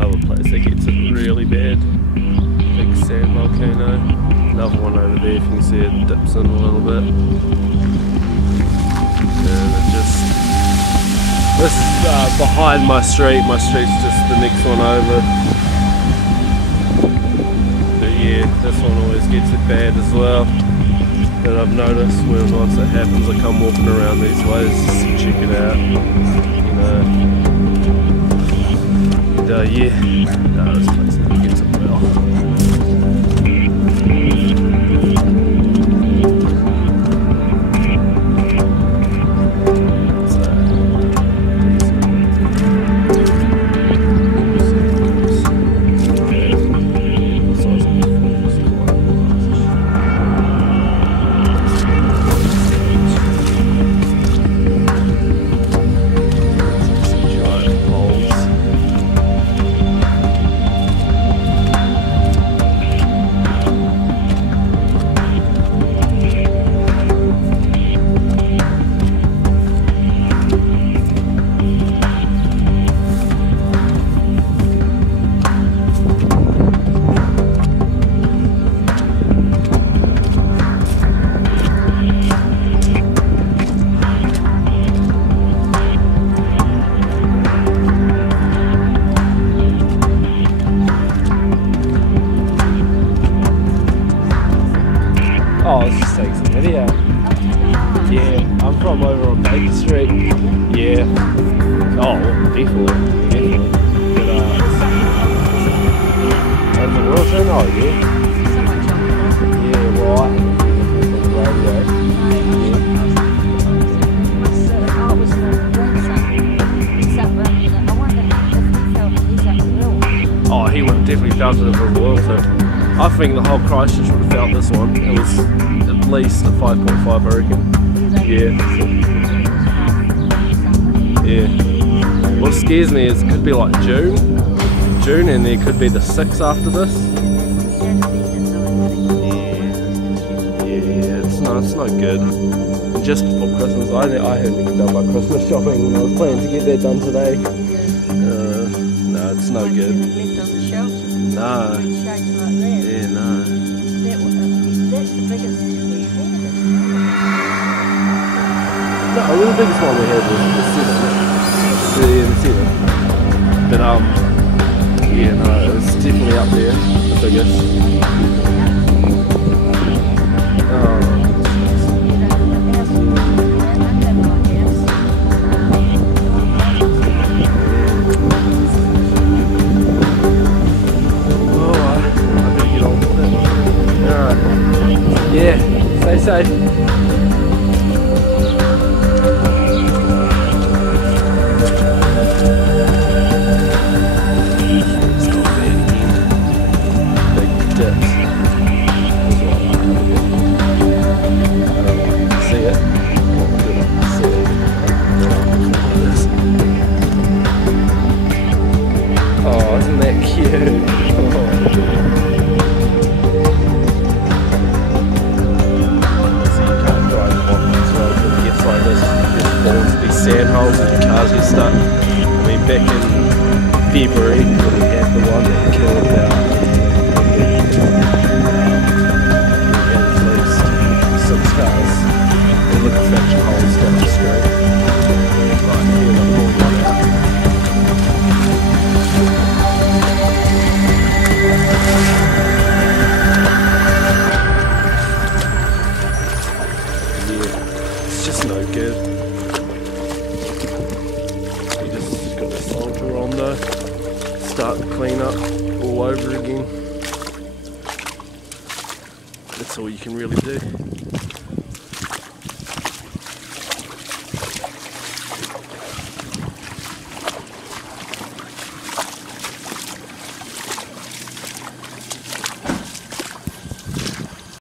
another place that gets it really bad. Big sand volcano. Another one over there, if you can see it dips in a little bit. And it just... This is behind my street. My street's just the next one over. But yeah, this one always gets it bad as well. That I've noticed where once it happens I come walking around these ways just to check it out, you know. And yeah, no, this place never gets it well. Oh, let's just take some video. Yeah, I'm from over on Baker Street. Yeah. Oh, definitely. But, over the Wilson? Oh, yeah. Yeah, well, I haven't been on the radio. Oh, he would have definitely felt it over the Wilson. I think the whole Christchurch would have felt this one. It was at least a 5.5, I reckon. Yeah. Yeah. What scares me is it could be like June, and there could be the 6 after this. Yeah, it's not good. And just before Christmas, I hadn't even done my Christmas shopping and I was planning to get that done today. No, it's no good. No. Yeah, no. That's the biggest we had. No, the biggest one we had was the 7. But yeah, no, it was definitely up there, the biggest. Yeah, stay safe. Oh, isn't that cute? Sand holes and cars get stuck. I mean, back in February when we had the one that killed we had at least 6 cars and liquefaction holes down the street. Right here, the whole one out. Yeah, it's just no good. On though, start the cleanup all over again. That's all you can really do.